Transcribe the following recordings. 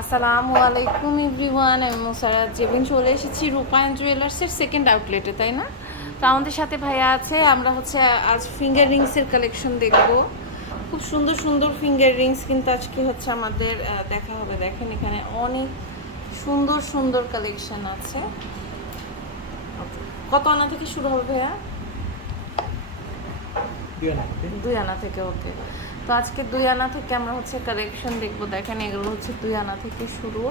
আসসালামু আলাইকুম এভরিওয়ান আমি মোসারাত জেবিন। চলে এসেছি রূপায়ণ জুয়েলার্সের সেকেন্ড আউটলেটে তাই না? তো আমাদের সাথে ভাইয়া আছে আমরা হচ্ছে আজ ফিঙ্গার রিংসের কালেকশন দেখব। খুব সুন্দর সুন্দর ফিঙ্গার রিংস কিন্তু আজকে হচ্ছে আমাদের দেখা হবে। দেখেন এখানে অনেক সুন্দর সুন্দর কালেকশন আছে। কত আনা থেকে শুরু হবে ভাইয়া? দুই আনা। থেকে ওকে তো আজকে দুই আনা থেকে আমরা হচ্ছে কালেকশন দেখব। দেখেন এগুলো হচ্ছে দুই আনা থেকে শুরু।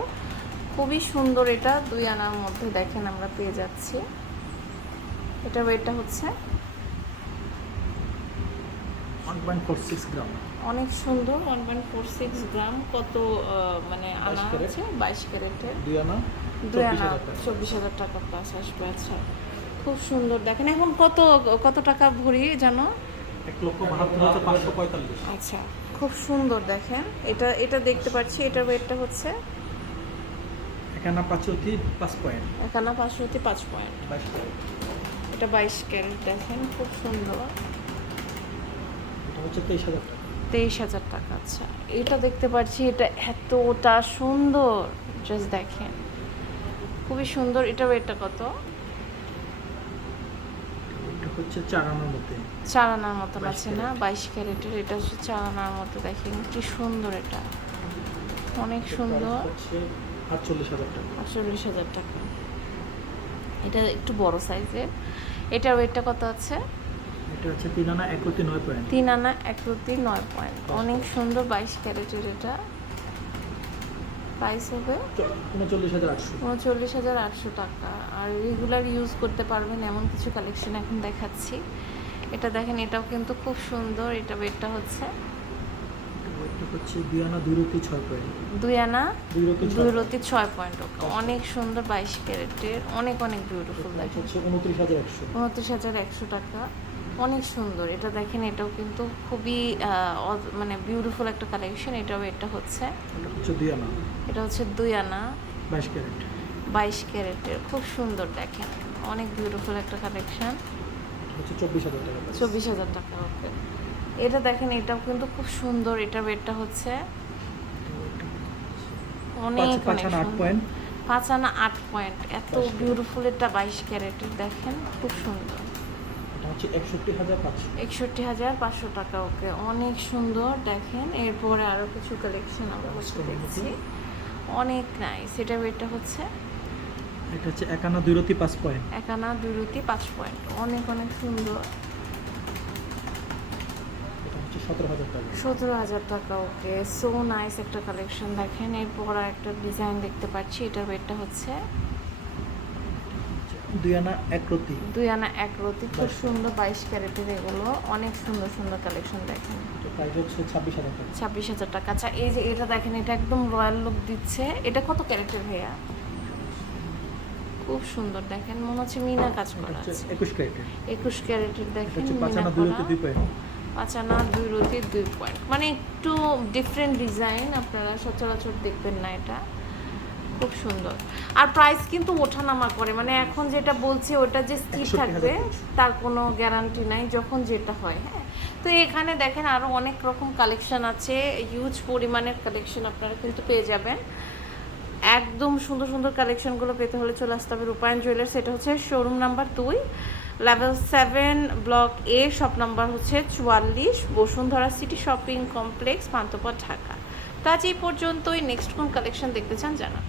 খুবই সুন্দর এটা দুই আনার মধ্যে দেখেন আমরা পেয়ে যাচ্ছি। এটা ওয়েটটা হচ্ছে গ্রাম অনেক সুন্দর one point four six gram কত মানে আনা আছে? বাইশ ক্যারেটের। দুই আনা দুই আনা চব্বিশ হাজার টাকা প্লাস আসবে আচ্ছা। খুব সুন্দর। দেখেন এখন কত কত টাকা ভরি জানো? এক লক্ষ বাহাত্তর হাজার পাঁচশো পঁয়তাল্লিশ। আচ্ছা খুব সুন্দর দেখেন। এটা এটা দেখতে পাচ্ছি এটার ওয়েটটা হচ্ছে? পাঁচ পাঁচ পয়েন্ট। এখানে পাঁচশোতে পাঁচ পয়েন্ট। বাইশ এটা বাইশ ক্যারেট দেখেন খুব সুন্দর। এটা হচ্ছে তেইশ হাজার টাকা। তেইশ হাজার টাকা আচ্ছা। এটা দেখতে পাচ্ছি এটা এতটা সুন্দর। জাস্ট দেখেন। খুবই সুন্দর এটা ওয়েটটা কত? হচ্ছে চার আনার মধ্যে। চার আনার মতন আছে না? বাইশ ক্যারেটের এটা হচ্ছে চার আনার মতো দেখেন কি সুন্দর এটা। অনেক সুন্দর। আটচল্লিশ হাজার টাকা। আটচল্লিশ হাজার টাকা। এটা একটু বড় সাইজের। এটার ওয়েটটা কত আছে? এটা হচ্ছে তিন আনা এক নয় পয়েন্ট। তিন আনা এক রুটি নয় পয়েন্ট। অনেক সুন্দর বাইশ ক্যারেটের এটা। প্রাইস হবে? উনচল্লিশ হাজার আটশো। টাকা। আর রেগুলার ইউজ করতে পারবেন এমন কিছু কালেকশন এখন দেখাচ্ছি। এটা দেখেন এটাও কিন্তু খুব সুন্দর। এটা বেডটা হচ্ছে? দুই আনা দুই রতি ছয় পয়েন্ট। অনেক সুন্দর বাইশ ক্যারেটের। অনেক অনেক বিউটিফুল দেখেন। উনত্রিশ হাজার একশো টাকা। অনেক সুন্দর। এটা দেখেন এটাও কিন্তু খুবই মানে বিউটিফুল একটা কালেকশন এটাও এটা হচ্ছে। এটা হচ্ছে দুই আনা। বাইশ ক্যারেট। বাইশ ক্যারেটের। খুব সুন্দর দেখেন। অনেক বিউটিফুল একটা কালেকশন চব্বিশ হাজার টাকা। চব্বিশ হাজার টাকা ওকে এটা দেখেন এটাও কিন্তু খুব সুন্দর। এটা ওয়েটটা হচ্ছে অনেক পাঁচ- আনা আট পয়েন্ট। এত বিউটিফুল এটা বাইশ ক্যারেটের দেখেন খুব সুন্দর। হচ্ছে একষট্টি হাজার পাঁচশো। একষট্টি হাজার পাঁচশো টাকা ওকে। অনেক সুন্দর দেখেন। এরপরে আরও কিছু কালেকশন আমরা হচ্ছে দেখছি। অনেক নাইস এটা ওয়েটটা হচ্ছে? এটা হচ্ছে এক আনা দুই রতি পাঁচ পয়েন্ট এক আনা দুই রুটি পাঁচ পয়েন্ট অনেক অনেক সুন্দর। সতেরো হাজার টাকা। ওকে। সো নাইস একটা কালেকশন দেখেন। এরপর আর একটা ডিজাইন দেখতে পাচ্ছি। এটার ওয়েটটা হচ্ছে দুই আনা এক রতি। দুই আনা এক রতি খুব সুন্দর বাইশ ক্যারেটের এগুলো অনেক সুন্দর সুন্দর কালেকশন দেখেন। প্রাইস হচ্ছে ছাব্বিশ হাজার টাকা। ছাব্বিশ হাজার টাকা। আচ্ছা এই যে এটা দেখেন এটা একদম রয়্যাল লুক দিচ্ছে। এটা কত ক্যারেটের ভাইয়া? খুব সুন্দর দেখেন মনে হচ্ছে মিনা কাজ করা আছে। একুশ ক্যারেটের একুশ ক্যারেটের দেখেন মিনা করা। পাঁচ আনা দুই রতি দুই পয়েন্ট মানে একটু ডিফারেন্ট ডিজাইন আপনারা সচরাচর দেখবেন না এটা। খুব সুন্দর। আর প্রাইস কিন্তু ওঠানামা করে। মানে এখন যেটা বলছি ওটা যে স্থির থাকবে তার কোনো গ্যারান্টি নাই যখন যেটা হয় হ্যাঁ? তো এখানে দেখেন আরও অনেক রকম কালেকশন আছে। হিউজ পরিমাণের কালেকশন আপনারা কিন্তু পেয়ে যাবেন। একদম সুন্দর সুন্দর কালেকশনগুলো পেতে হলে চলে আসতে হবে রূপায়ণ জুয়েলার্স এটা হচ্ছে শোরুম নাম্বার দুই level seven block A shop number হচ্ছে চুয়াল্লিশ Bashundhara city shopping complex Panthapath Dhaka. তো আজ এই পর্যন্তই। নেক্সট কোন কালেকশন দেখতে চান জানান।